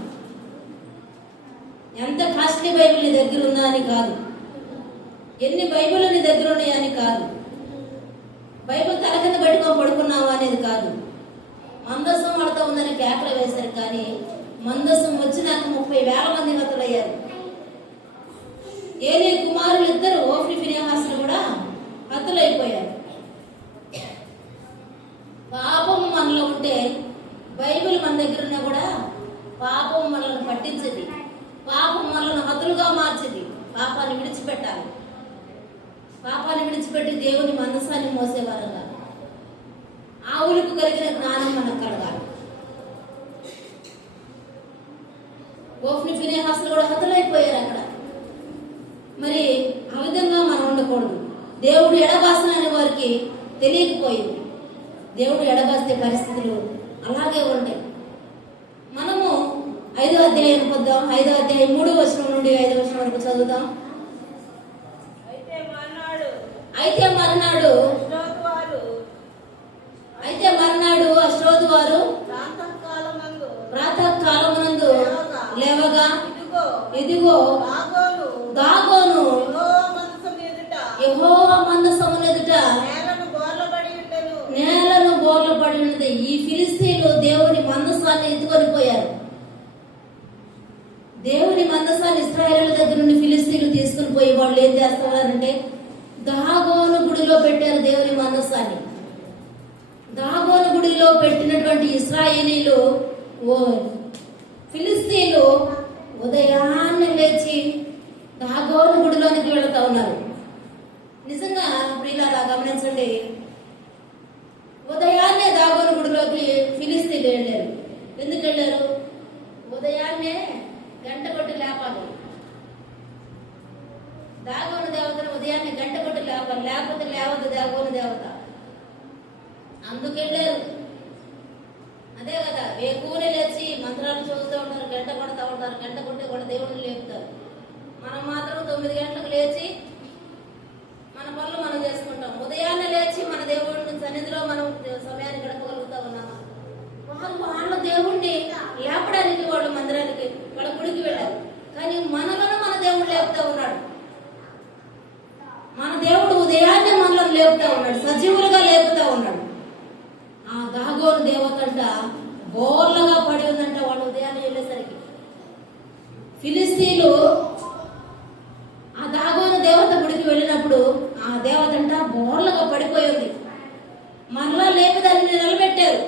ఎంత కాస్ట్లీ బైబిల్ నీ దగ్గర ఉందా అని కాదు, ఎన్ని బైబిల్ నీ దగ్గర ఉన్నాయని కాదు, బైబిల్ తల కింద పెట్టుకొని పడుకున్నావా అనేది కాదు. మందసం పడతా ఉందని కేకలు వేశారు. కానీ మందసం వచ్చినాక 30,000 మంది హతులయ్యారు. ఏలీ కుమారులు ఇద్దరు ఓఫ్ని ఫినెహాసులు కూడా హతులైపోయారు. పాపము మనలో ఉంటే, బైబిల్ మన దగ్గర ఉన్నా కూడా పాపం మనల్ని పట్టించేది, పాపం మనల్ని హతులుగా మార్చేది. పాపాన్ని విడిచిపెట్టాలి. పాపాన్ని విడిచిపెట్టి దేవుని మనసాన్ని మోసేవారుగా ఆవులకు కలిగిన జ్ఞానం మనకు కలగాలి. ఓఫ్ని ఫినెహాసులు కూడా హతులైపోయారు అక్కడ. మరి ఆ విధంగా మనం ఉండకూడదు. దేవుడు ఎడబాసన అనే వారికి తెలియకపోయింది. దేవుడు ఎడబాస్తే పరిస్థితులు అలాగే ఉంటాయి. మనము 5వ అధ్యాయం పొద్దాం. 5వ అధ్యాయం 3వ వచనం నుండి 5వ వచనం వరకు చదువుదాం. అయితే మర్నాడు అష్డోదు వారు ప్రాతకాలమునందు లేవగా, ఇదిగో దాగోను యెహోవా మందసము ఎదుట నేలను బోర్ల పడి ఉన్నది. ఈ ఫిలిస్తీయులు దేవుని మందసాన్ని ఎత్తుకొని పోయారు. దేవుని మందసాన్ని ఇశ్రాయేలు దగ్గర నుండి ఫిలిస్తీయులు తీసుకుని పోయి వాళ్ళు ఏం చేస్తున్నారంటే దాగోను గుడిలో పెట్టారు దేవుని మందసాన్ని. దాగోను గుడిలో పెట్టినటువంటి ఇశ్రాయేలీలు ఫిలిస్తీయులు ఉదయాన్నే లేచి దాగోను గుడిలోనికి వెళుతూ ఉన్నారు. నిజంగా ప్రియులారా గమనించండి, ఉదయాన్నే దాగోను గుడిలోకి ఫిలిస్తీయులు వెళ్ళారు. ఎందుకు వెళ్ళారు? ఉదయాన్నే గంట కొట్టి లేపాలి. దాగోను దేవతను ఉదయాన్నే గంట కొట్టి లేపాలి, లేకపోతే లేవద్దు దాగోను దేవత. అందుకెళ్ళారు. అదే కదా, వేకువనే లేచి మంత్రాలు చదువుతూ ఉంటారు, గంట కొడతా ఉంటారు, గంట కొట్టే కూడా దేవుడిని లేపుతారు. మనం మాత్రం 9 గంటలకు లేచి మన పనులు మనం చేసుకుంటాం. ఉదయాన్నే లేచి మన దేవుడిని సన్నిధిలో మనం సమయాన్ని గడపగలుగుతా ఉన్నామా? వాళ్ళ దేవుణ్ణి లేపడానికి వాళ్ళు మందిరానికి, వాళ్ళ గుడికి వెళ్ళారు. కానీ మనలను మన దేవుడు లేపుతా ఉన్నాడు. మన దేవుడు ఉదయాన్నే మనలను లేపుతా ఉన్నాడు, సజీవులుగా లేపుతా ఉన్నాడు. ఆ దాగోను దేవతంట బోర్లగా పడి ఉందంట. వాళ్ళు ఉదయాన్నే వెళ్ళేసరికి ఫిలిస్తీన్లు ఆ దాగోను దేవత గుడికి వెళ్ళినప్పుడు ఆ దేవతంట బోర్లగా పడిపోయింది. మరలా లేపి దాన్ని నిలబెట్టారు.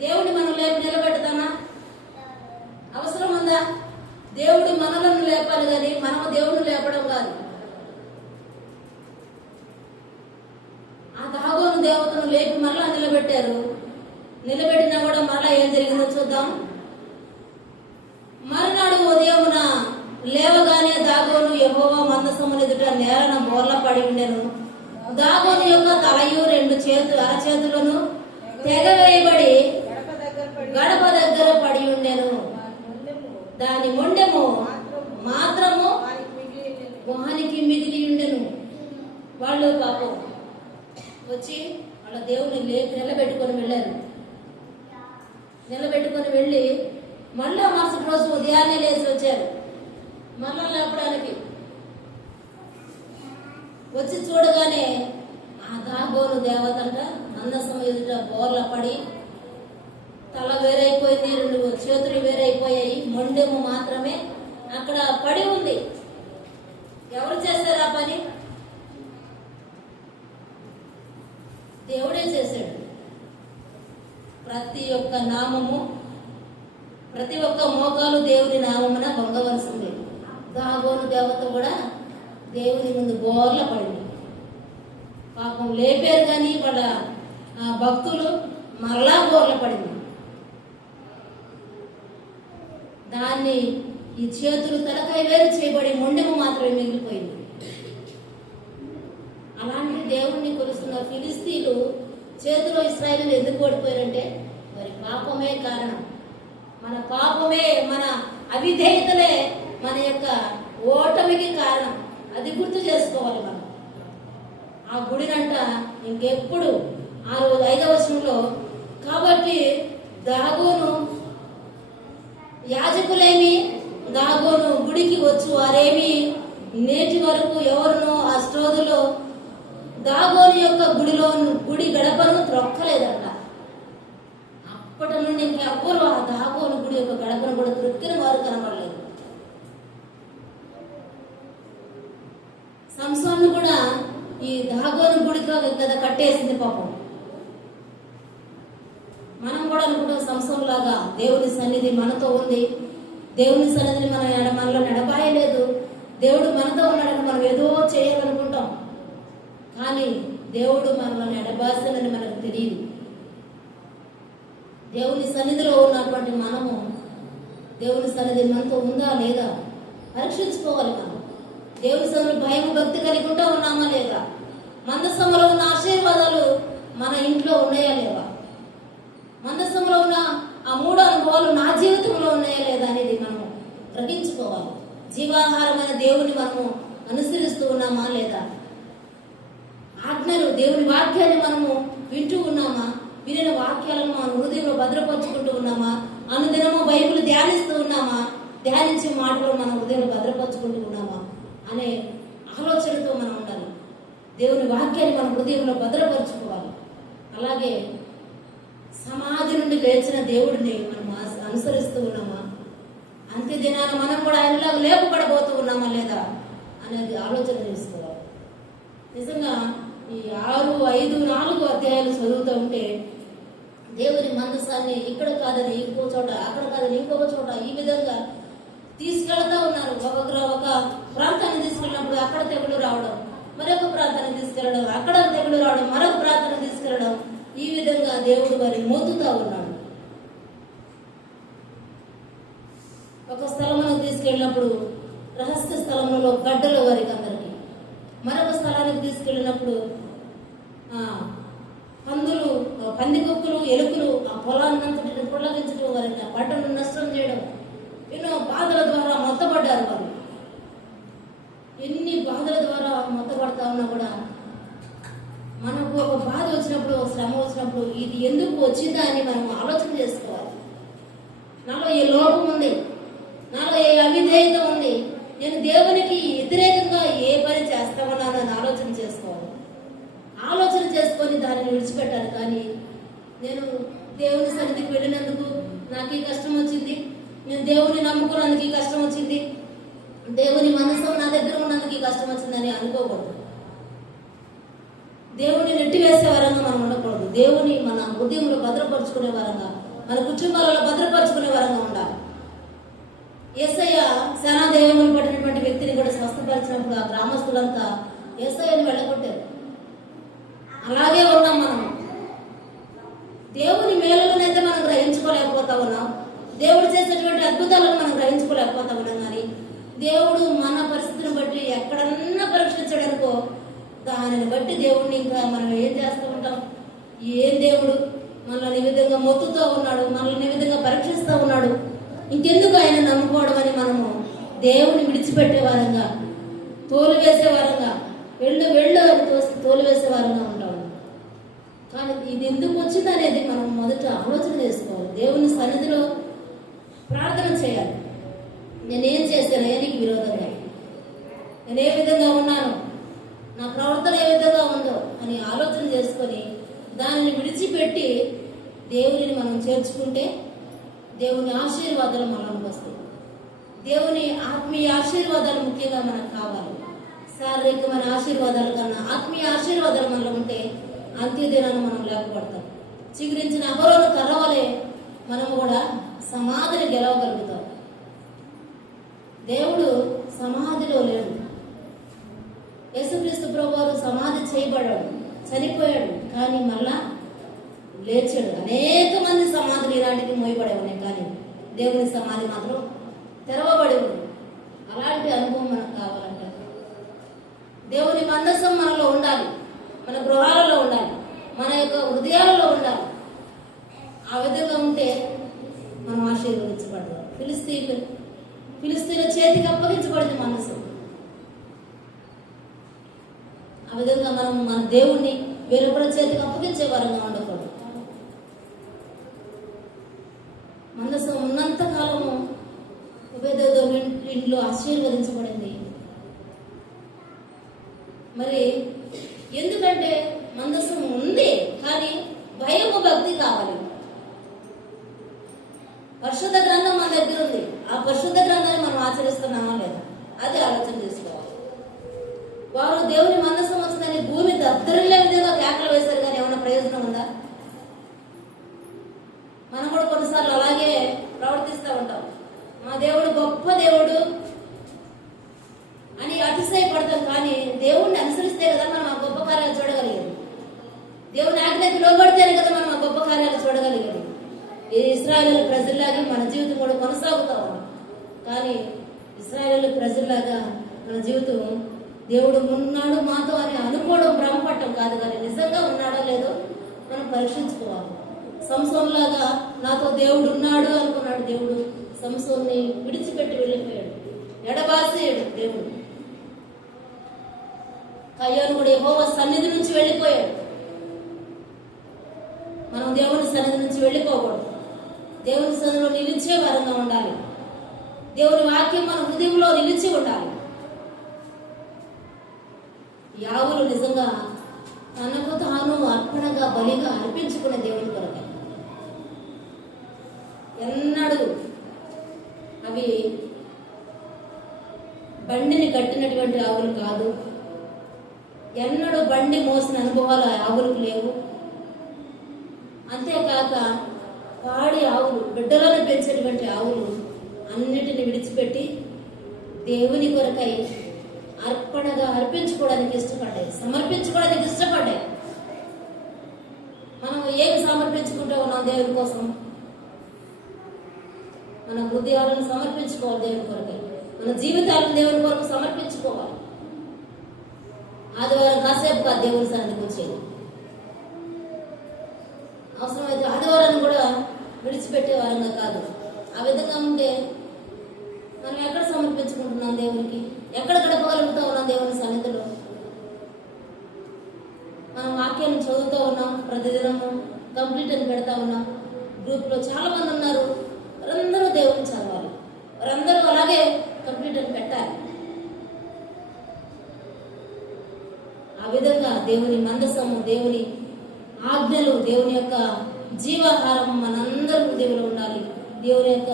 దేవుడిని మనం లేపి నిలబెడతామా? అవసరం ఉందా? దేవుడు మనలను లేపాలి కానీ మనము దేవుడిని లేపడం కాదు. ఆ దాగోను దేవతను లేపి మరలా నిలబెట్టారు. నిలబెట్టినా కూడా మరలా ఏం జరిగిందో చూద్దాం. మరునాడు ఉదయమున లేవగానే దాగోను యెహోవా మందసమును ఎదుట నేలన బోర్ల పడి ఉండెను. దాగోను యొక్క తలయు 2 అరచేతులను తెగవేయబడి గడప దగ్గర పడి ఉండెను. దాని మొండెము మాత్రము గుహానికి మిగిలి ఉండెను. వాళ్ళు పాపం వచ్చి వాళ్ళ దేవుని నిలబెట్టుకొని వెళ్ళారు. నిలబెట్టుకొని వెళ్ళి మళ్ళా మరుసటి రోజు ఉదయాన్నే లేచి వచ్చారు. మళ్ళా లేపడానికి వచ్చి చూడగానే ఆ దాగోను దేవతంట మందసం ఎదుట బోర్ల పడి తల వేరైపోయింది, 2 చేతులు వేరైపోయాయి, మొండెము మాత్రమే అక్కడ పడి ఉంది. ఎవరు చేశారు ఆ పని? దేవుడే చేశాడు. ప్రతి ఒక్క నామము, ప్రతి ఒక్క మోకాలు దేవుని నామమున పొంగవలసింది. దాగోను దేవత కూడా దేవుని ముందు బోర్ల పడింది. పాపం లేపారు కానీ వాళ్ళ భక్తులు మరలా బోర్ల పడింది. దాన్ని ఈ చేతులు తలకాయ వేరు చేయబడి మొండెము మాత్రమే మిగిలిపోయింది. అలాంటి దేవుణ్ణి కొలుస్తున్న ఫిలిస్తీన్లు చేతిలో ఇశ్రాయేలు ఎందుకు ఓడిపోయారంటే మరి పాపమే కారణం. మన పాపమే, మన అవిధేయతలే మన యొక్క ఓటమికి కారణం. అది గుర్తు చేసుకోవాలి మనం. ఆ గుడినంట ఇంకెప్పుడు 5వ వచనంలో కాబట్టి దాగోను యాజకులేమి దాగోను గుడికి వచ్చు వారేమి నేటి వరకు ఎవరునో ఆ స్టోదులో దాగోను యొక్క గుడి గడపను త్రొక్కలేదంట. అప్పటి నుండి ఇంకెవ్వరు ఆ దాగోను గుడి యొక్క గడపను కూడా త్రొక్కిన వారు కనబడలేదు. సంసోను కూడా ఈ దాగోను గుడికి కదా కట్టేసింది పాపం. మనం కూడా అనుకుంటాం సంసోను లాగా దేవుని సన్నిధి మనతో ఉంది, దేవుని సన్నిధిని మనలో నడబాయలేదు, దేవుడు మనతో ఉన్నాడని మనం ఏదో చేయాలనుకుంటాం. కానీ దేవుడు మనలో నడబాసనని మనకు తెలియదు. దేవుని సన్నిధిలో ఉన్నటువంటి మనము దేవుని సన్నిధి మనతో ఉందా లేదా పరీక్షించుకోవాలి. మనం దేవుని సన్నిధిలో భయం భక్తి కలిగి ఉంటా ఉన్నామా లేదా? మందసంలో ఉన్న ఆశీర్వాదాలు మన ఇంట్లో ఉన్నాయా లేవా? మందసంలో ఉన్న ఆ 3 అనుభవాలు నా జీవితంలో ఉన్నాయా లేదా అనేది మనం గ్రహించుకోవాలి. జీవాహారమైన దేవుని మనము అనుసరిస్తూ ఉన్నామా లేదా? ఆజ్ఞలు, దేవుని వాక్యాన్ని మనము వింటూ ఉన్నామా? వినిన వాక్యాలను మన హృదయంలో భద్రపరుచుకుంటూ ఉన్నామా? అనుదినము బైబిల్ ధ్యానిస్తూ ఉన్నామా? ధ్యానించే మాటలు మన హృదయంలో భద్రపరుచుకుంటూ ఉన్నామా అనే ఆలోచనతో మనం ఉండాలి. దేవుని వాక్యాన్ని మన హృదయంలో భద్రపరుచుకోవాలి. అలాగే సమాధి నుండి లేచిన దేవుడిని మనం అనుసరిస్తూ ఉన్నామా? అంత్య దినాన మనం కూడా ఆయనలాగా లేపబడబోతూ ఉన్నామా లేదా అనేది ఆలోచన చేసుకోవాలి. నిజంగా ఈ 6, 5, 4 అధ్యాయాలు చదువుతూ ఉంటే దేవుని మందసాన్ని ఇక్కడ కాదని ఇంకో చోట, అక్కడ కాదని ఇంకొక చోట ఈ విధంగా తీసుకెళ్తా ఉన్నారు. ఒక ప్రాంతాన్ని తీసుకెళ్ళినప్పుడు అక్కడ తెగులు రావడం, మరొక ప్రాంతాన్ని తీసుకెళ్లడం, అక్కడ తెగులు రావడం, మరొక ప్రాంతాన్ని తీసుకెళ్లడం, ఈ విధంగా దేవుడు వారిని మోతుతా ఉన్నాడు. ఒక స్థలమును తీసుకెళ్ళినప్పుడు రహస్య స్థలంలో గడ్డలు వారికి అందరికి, మరొక స్థలానికి తీసుకెళ్ళినప్పుడు పందులు పందికొక్కులు ఎలుకలు ఆ పొలాన్నంతటిని పొల్లగించడం, వారిని ఆ పంటను నష్టం చేయడం, ఎన్నో బాధల ద్వారా మొత్తపడ్డారు వారు. ఎన్ని బాధల ద్వారా మొత్తపడతా ఉన్నా కూడా మనకు ఒక బాధ వచ్చినప్పుడు, ఒక శ్రమ వచ్చినప్పుడు ఇది ఎందుకు వచ్చిందా అని మనం ఆలోచన చేసుకోవాలి. నాలో ఏ లోపం ఉంది, నాలో ఏ అవిధేయత ఉంది, నేను దేవునికి వ్యతిరేకంగా ఏ పని చేస్తామన్నాను అని ఆలోచన చేసుకోవాలి. ఆలోచన చేసుకొని దానిని విడిచిపెట్టాలి. కానీ నేను దేవుని సన్నిధికి వెళ్ళినందుకు నాకు ఈ కష్టం వచ్చింది, నేను దేవుని నమ్ముకున్నందుకు ఈ కష్టం వచ్చింది, దేవుని మనసు నా దగ్గర ఉన్నందుకు ఈ కష్టం వచ్చిందని అనుకోకూడదు. దేవుని నెట్టివేసే వరంగా మనం ఉండకూడదు. దేవుని మన హృదయంలో భద్రపరుచుకునే వరంగా, మన కుటుంబాలలో భద్రపరుచుకునే వరంగా ఉండాలి. యేసయ్య సేనా దైవములు పట్టినటువంటి వ్యక్తిని కూడా స్వస్థపరిచినప్పుడు ఆ గ్రామస్తులంతా యేసయ్యని వెళ్ళగొట్టారు. అలాగే ఉన్నాం మనం. దేవుని మేలులనైతే మనం గ్రహించుకోలేకపోతా ఉన్నాం, దేవుడు చేసేటువంటి అద్భుతాలను మనం గ్రహించుకోలేకపోతా ఉన్నాం. కానీ దేవుడు మన పరిస్థితిని బట్టి ఎక్కడన్నా పరీక్షించడానికో దానిని బట్టి దేవుడిని ఇంకా మనం ఏం చేస్తూ ఉంటాం. ఏం దేవుడు మనల్ని ఈ విధంగా మొత్తుతూ ఉన్నాడు, మనల్ని ఈ విధంగా పరీక్షిస్తూ ఉన్నాడు, ఇంకెందుకు ఆయన నమ్ముకోవడం అని మనము దేవుని విడిచిపెట్టే వారంగా, తోలివేసే వారంగా, వెళ్ళు వెళ్ళు అని తోలివేసే వారంగా ఉంటాం. కానీ ఇది ఎందుకు వచ్చింది అనేది మనం మొదట ఆలోచన చేసుకోవాలి. దేవుని సన్నిధిలో ప్రార్థన చేయాలి. నేనేం చేశాను, నీకు విరోధంగా, నేను ఏ విధంగా ఉన్నాను, నా ప్రవర్తన ఏ విధంగా ఉందో అని ఆలోచన చేసుకొని దానిని విడిచిపెట్టి దేవుని మనం చేర్చుకుంటే దేవుని ఆశీర్వాదాలు మనకు వస్తాయి. దేవుని ఆత్మీయ ఆశీర్వాదాలు ముఖ్యంగా మనకు కావాలి. శారీరకమైన ఆశీర్వాదాల కన్నా ఆత్మీయ ఆశీర్వాదాలు మనలో ఉంటే అంత్యదినాన్ని మనం లేకపోతాం. చిగురించిన అహరోను కర్రవలే మనం కూడా సమాధిని గెలవగలుగుతాం. దేవుడు సమాధిలో లేడు. యేసుక్రీస్తు ప్రభువారు సమాధి చేయబడ్డాడు, చనిపోయాడు, కానీ మళ్ళా లేచాడు. అనేక మంది సమాధులు ఈనాటికి మోయబడే ఉన్నాయి, కానీ దేవుని సమాధి మాత్రం తెరవబడి ఉంది. అలాంటి అనుభవం మనకు కావాలంట. దేవుని మందసం మనలో ఉండాలి, మన గృహాలలో ఉండాలి, మన యొక్క హృదయాలలో ఉండాలి. ఆ విధంగా ఉంటే మనం ఆశీర్వదించబడతాం. ఫిలిస్తీన్ల చేతికి అప్పగించబడింది మనసు. ఆ విధంగా మనం మన దేవుణ్ణి వేరొకరి చేతికి అప్పగించే వారంగా ఉండకూడదు. మనసు ఉన్నంత కాలము ఉపేదోదం ఇంట్లో ఆశీర్వదించబడింది. మరి ఎందుకంటే మందసం ఉంది, కానీ భయము భక్తి కావాలి. పరిశుద్ధ గ్రంథం మన దగ్గర ఉంది, ఆ పరిశుద్ధ గ్రంథాన్ని మనం ఆచరిస్తున్నామా లేదా అది ఆలోచన చేసుకోవాలి. వారు దేవుని మందసం వచ్చిందని భూమి దద్దరిల్లే విధంగా కేకలు వేశారు, కానీ ఏమైనా ప్రయోజనం ఉందా? మనం కూడా కొన్నిసార్లు అలాగే ప్రవర్తిస్తూ ఉంటాం. మా దేవుడు గొప్ప దేవుడు అని అతిశయపడతాం, కానీ దేవుణ్ణి అనుసరిస్తే కదా మనం ఆ గొప్ప కార్యాలు చూడగలిగేది. దేవుని ఆజ్ఞకి లోబడితేనే కదా మనం ఆ గొప్ప కార్యాలు చూడగలిగేది. ఈ ఇశ్రాయేలు ప్రజల్లాగా మన జీవితం కూడా కొనసాగుతా ఉన్నాం. కానీ ఇశ్రాయేలు ప్రజల్లాగా మన జీవితం దేవుడు ఉన్నాడు మాతో అని అనుకోవడం భ్రమపడటం కాదు, కానీ నిజంగా ఉన్నాడో లేదో మనం పరీక్షించుకోవాలి. సంసోన్ లాగా నాతో దేవుడు ఉన్నాడు అనుకున్నాడు. దేవుడు సంసోన్ని విడిచిపెట్టి వెళ్ళిపోయాడు, ఎడబాసేయడు దేవుడు. కయ్యాను కూడా యెహోవా సన్నిధి నుంచి వెళ్ళిపోయాడు. మనం దేవుని సన్నిధి నుంచి వెళ్ళిపోకూడదు. దేవుని సన్నిధిలో నిలిచే వారంగా ఉండాలి. దేవుని వాక్యం మన హృదయంలో నిలిచి ఉండాలి. యావులు నిజంగా తనకు తాను అర్పణగా బలిగా అర్పించుకునే దేవుని కొరకే. ఎన్నడూ అవి బండిని కట్టినటువంటి ఆవులు కాదు, ఎన్నడూ బండి మోసిన అనుభవాలు ఆవులకు లేవు. అంతేకాక పాడి ఆవులు, బిడ్డలను పెంచేటువంటి ఆవులు అన్నిటిని విడిచిపెట్టి దేవుని కొరకై అర్పణగా అర్పించుకోవడానికి ఇష్టపడ్డాయి, సమర్పించుకోవడానికి ఇష్టపడ్డాయి. మనం ఏమి సమర్పించుకుంటూ ఉన్నాం దేవుని కోసం? మన హృదయాలను సమర్పించుకోవాలి దేవుని కొరకై, మన జీవితాలను దేవుని కొరకు సమర్పించుకోవాలి. ఆదివారం కాసేపు కాదు దేవుని సన్నిధికి వచ్చేది. అవసరమైతే ఆదివారాన్ని కూడా విడిచిపెట్టే వారంగా కాదు. ఆ విధంగా ఉంటే మనం ఎక్కడ సమర్పించుకుంటున్నాం దేవునికి? ఎక్కడ గడపగలుగుతూ ఉన్నాం దేవుని సన్నిధిలో? మనం వాక్యాన్ని చదువుతూ ఉన్నాం, ప్రతిదినము కంప్లీట్ అని పెడతా ఉన్నాం. గ్రూప్లో చాలా మంది ఉన్నారు, వారందరూ దేవుని చదవాలి, వారందరూ అలాగే కంప్లీట్ అని పెట్టాలి. ఆ విధంగా దేవుని మందసము, దేవుని ఆజ్ఞలు, దేవుని యొక్క జీవాహారం మనందరి హృదయంలో ఉండాలి. దేవుని యొక్క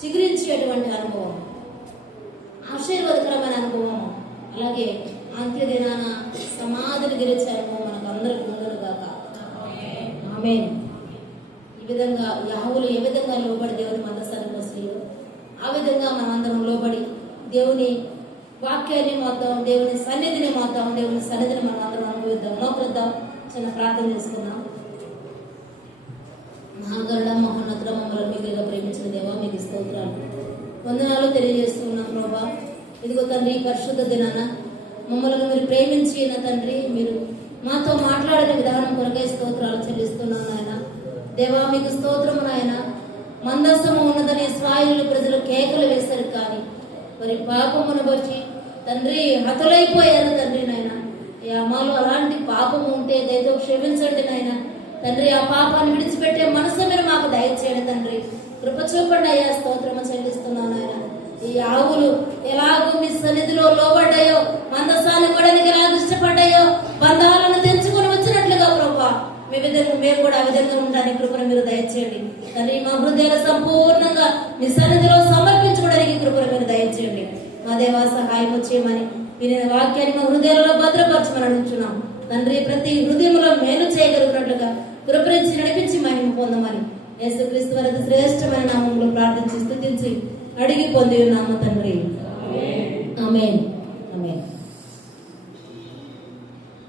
చిగురించేటువంటి అనుభవం, ఆశీర్వాదకరమైన అనుభవం, అలాగే అంత్యదినాన సమాధిని గెలిచే అనుభవం మనకు అందరికి ఉండదు గాక. ఆమేన్. ఈ విధంగా యాహోవా ఏ విధంగా లోబడి దేవుని మందసానికి వస్తాయో ఆ విధంగా మనం అందరం లోబడి దేవుని వాక్యాన్ని మోద్దాం, దేవుని సన్నిధిని మోద్దాం, దేవుని సన్నిధిని మనం అందరం అనుభవిద్దాం. మోకరిద్దాం, చిన్న ప్రార్థన చేసుకుందాం. మహాగరుడ మహోన్నతుడ మమ్మల్ని మిగిలిగా ప్రేమించిన దేవా మీకు స్తోత్రాలు, వందనాలు తెలియజేస్తున్నాం ప్రభా. ఇదిగో తండ్రి, పరిశుద్ధ దినాన మమ్మల్ని మీరు ప్రేమించి నా తండ్రి, మీరు మాతో మాట్లాడిన విధానం కొరకై స్తోత్రాలు చెల్లిస్తున్నాను నాయన. దేవా మీకు స్తోత్రము నాయన. మందసము ఉన్నదనే ఇశ్రాయేలు ప్రజలు కేకలు వేశారు, కానీ మరి పాపమును బట్టి తండ్రి హతులైపోయారు తండ్రి నాయన. మాలో అలాంటి పాపము ఉంటే దయతో క్షమించండి నాయన తండ్రి. ఆ పాపాన్ని విడిచిపెట్టే మనసు మీరు మాకు దయచేయండి తండ్రి. కృప చూపండి అయ్యా. స్తోత్రము చెల్లిస్తున్నాను నాయన. ఈ ఆవులు ఎలాగో మీ సన్నిధిలో లోబడ్డాయో, మందసాన్ని పడడానికి ఎలాగ ఇష్టపడ్డాయో, బంధాలను తెంచుకొని వచ్చినట్లుగా ప్రభా మీ విధంగా మేము కూడా ఆ విధంగా ఉండడానికి కృపను మీరు దయచేయండి తండ్రి. మా హృదయాలు సంపూర్ణంగా మీ సన్నిధిలో సమర్పించుకోవడానికి కృపను మీరు దయచేయండి. మా దేవా సహాయం చేయమని విని వాక్యాన్ని మా హృదయాలలో భద్రపరచమని అడుగుతున్నాం తండ్రి. ప్రతి హృదయంలో మేలు చేయగలిగినట్లుగా కృపరించి నడిపించి మహిమ పొందమని యేసుక్రీస్తు వారి శ్రేష్టమైన నామంలో ప్రార్థించి స్తుతించి అడిగి పొంది ఉన్నాము తండ్రి. ఆమేన్.